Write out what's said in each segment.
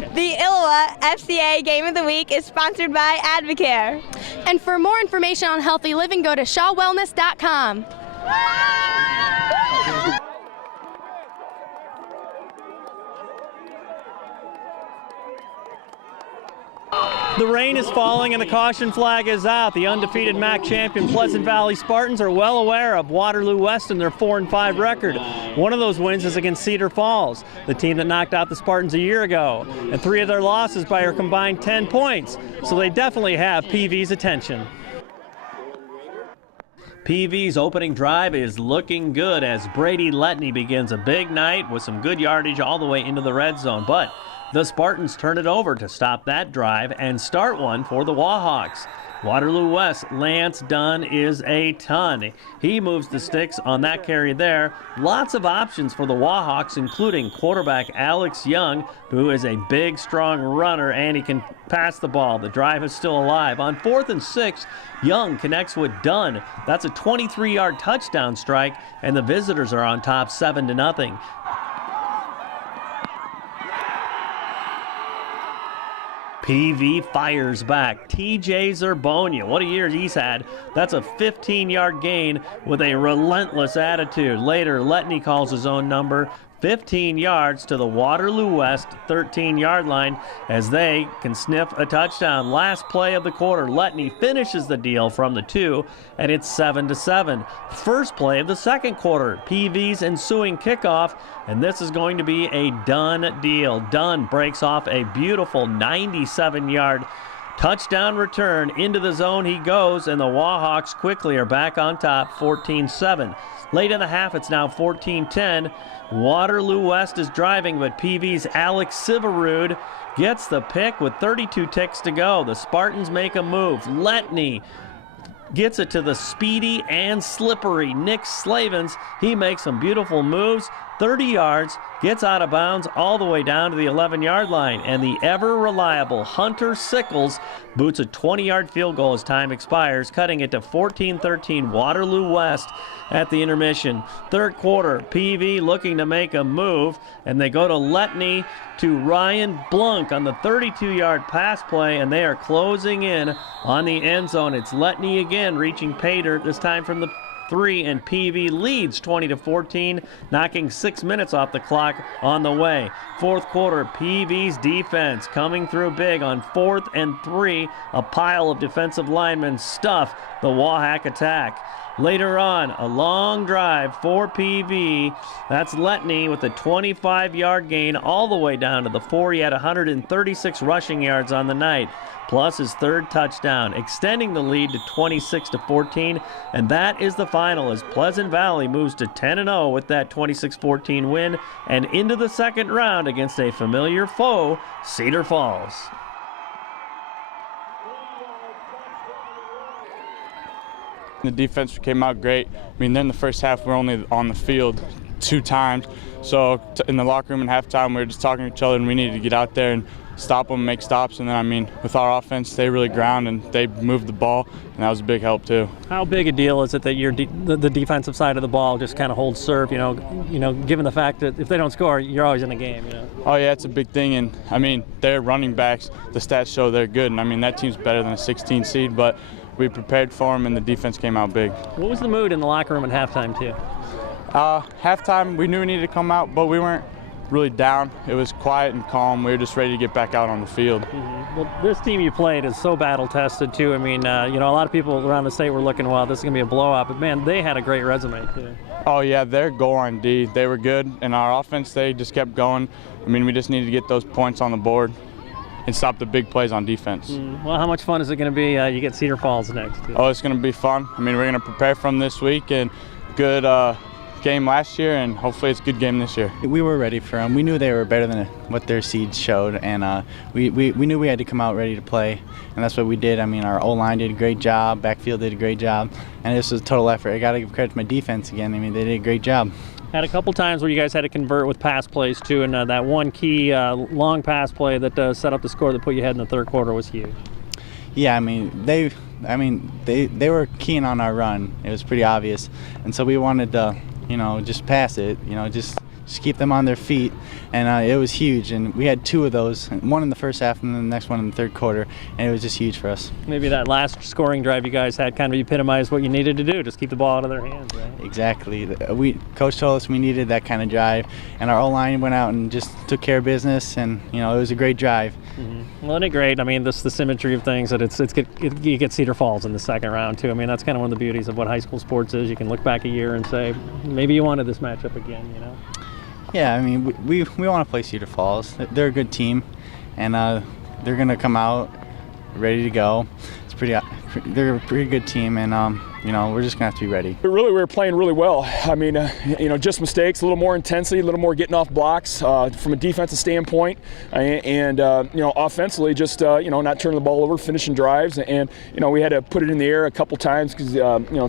The ILLOWA FCA Game of the Week is sponsored by Advocare. And for more information on healthy living, go to shawwellness.com. The rain is falling and the caution flag is out. The undefeated MAC champion Pleasant Valley Spartans are well aware of Waterloo West and their 4-5 record. One of those wins is against Cedar Falls, the team that knocked out the Spartans a year ago, and 3 of their losses by a combined 10 points. So they definitely have PV's attention. PV's opening drive is looking good as Brady Letney begins a big night with some good yardage all the way into the red zone. But the Spartans turn it over to stop that drive and start one for the Wahawks. Waterloo West, Lance Dunn is a ton. He moves the sticks on that carry there. Lots of options for the Wahawks, including quarterback Alex Young, who is a big, strong runner, and he can pass the ball. The drive is still alive. On 4th and 6, Young connects with Dunn. That's a 23-yard touchdown strike, and the visitors are on top 7-0. PV fires back. TJ Zerbonia, what a year he's had. That's a 15-yard gain with a relentless attitude. Later, Letney calls his own number. 15 yards to the Waterloo West 13-yard line as they can sniff a touchdown. Last play of the quarter, Letney finishes the deal from the 2, and it's 7-7. First play of the second quarter, PV's ensuing kickoff, and this is going to be a done deal. Dunn breaks off a beautiful 97-yard touchdown return. Into the zone he goes, and the Wahawks quickly are back on top, 14-7. Late in the half, it's now 14-10. Waterloo West is driving, but PV's Alex Siverud gets the pick with 32 ticks to go. The Spartans make a move. Letney gets it to the speedy and slippery Nick Slavens. He makes some beautiful moves. 30 yards, gets out of bounds all the way down to the 11-yard line, and the ever-reliable Hunter Sickles boots a 20-yard field goal as time expires, cutting it to 14-13 Waterloo West at the intermission. Third quarter, PV looking to make a move, and they go to Letney to Ryan Blunk on the 32-yard pass play, and they are closing in on the end zone. It's Letney again reaching pay dirt, this time from the 3, and PV leads 20-14, knocking 6 minutes off the clock on the way. Fourth quarter, PV's defense coming through big on 4th and 3. A pile of defensive linemen stuff the Wahawk attack. Later on, a long drive for PV. That's Letney with a 25-yard gain all the way down to the 4. He had 136 rushing yards on the night, plus his third touchdown, extending the lead to 26-14. And that is the final as Pleasant Valley moves to 10-0 with that 26-14 win and into the second round against a familiar foe, Cedar Falls. The defense came out great. I mean, then the first half we were only on the field 2 times. So in the locker room at halftime, we were just talking to each other, and we needed to get out there and stop them, make stops. And then, I mean, with our offense, they really ground and they moved the ball, and that was a big help too. How big a deal is it that the defensive side of the ball just kind of holds serve? You know, given the fact that if they don't score, you're always in the game. You know. Oh yeah, it's a big thing, and I mean, their running backs, the stats show they're good, and I mean that team's better than a 16 seed, but we prepared for them, and the defense came out big. What was the mood in the locker room at halftime, too? Halftime, we knew we needed to come out, but we weren't really down. It was quiet and calm. We were just ready to get back out on the field. Mm-hmm. Well, this team you played is so battle-tested, too. I mean, a lot of people around the state were looking, well, this is going to be a blowout, but, man, they had a great resume, too. Oh, yeah, their goal line D, they were good, and our offense, they just kept going. I mean, we just needed to get those points on the board and stop the big plays on defense. Well, how much fun is it going to be? You get Cedar Falls next. Oh, it's going to be fun. I mean, we're going to prepare from this week, and good game last year, and hopefully it's a good game this year. We were ready for them. We knew they were better than what their seeds showed, and we knew we had to come out ready to play, and that's what we did. I mean, our O-line did a great job, backfield did a great job, and this was a total effort. I got to give credit to my defense again. I mean, they did a great job. Had a couple times where you guys had to convert with pass plays too, and that one key long pass play that set up the score that put you ahead in the third quarter was huge. Yeah, I mean they were keen on our run. It was pretty obvious, and so we wanted to, just pass it, just just keep them on their feet, and it was huge. And we had 2 of those, one in the first half and then the next one in the third quarter, and it was just huge for us. Maybe that last scoring drive you guys had kind of epitomized what you needed to do, just keep the ball out of their hands, right? Exactly. Coach told us we needed that kind of drive, and our O-line went out and just took care of business, and it was a great drive. Mm-hmm. Well, isn't it great? I mean, the symmetry of things that you get Cedar Falls in the second round too. I mean, that's kind of one of the beauties of what high school sports is. You can look back a year and say, maybe you wanted this matchup again, Yeah, I mean, we want to play Cedar Falls. They're a good team, and they're going to come out ready to go. They're a pretty good team, and we're just going to have to be ready. We were playing really well. I mean, just mistakes, a little more intensity, a little more getting off blocks from a defensive standpoint, and offensively, just not turning the ball over, finishing drives, and we had to put it in the air a couple times because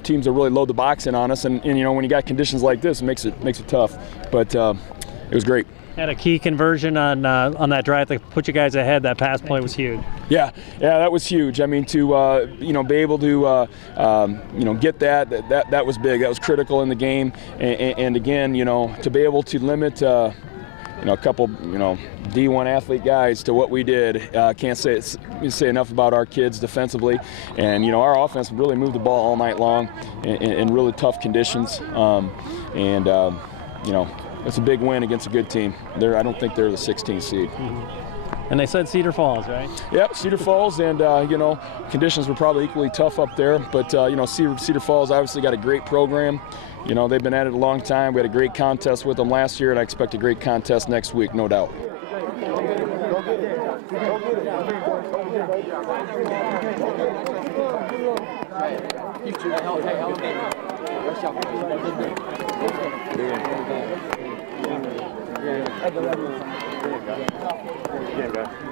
teams will really load the box in on us, and when you got conditions like this, it makes it tough. But it was great. Had a key conversion on that drive that put you guys ahead. That pass play was huge. Yeah, that was huge. I mean, to be able to get that was big. That was critical in the game. And again, to be able to limit a couple D1 athlete guys to what we did. Can't say enough about our kids defensively, and our offense really moved the ball all night long in really tough conditions. It's a big win against a good team. I don't think they're the 16th seed. Mm-hmm. And they said Cedar Falls, right? Yep, Cedar Falls, and conditions were probably equally tough up there. But Cedar Falls obviously got a great program. They've been at it a long time. We had a great contest with them last year, and I expect a great contest next week, no doubt. Yeah,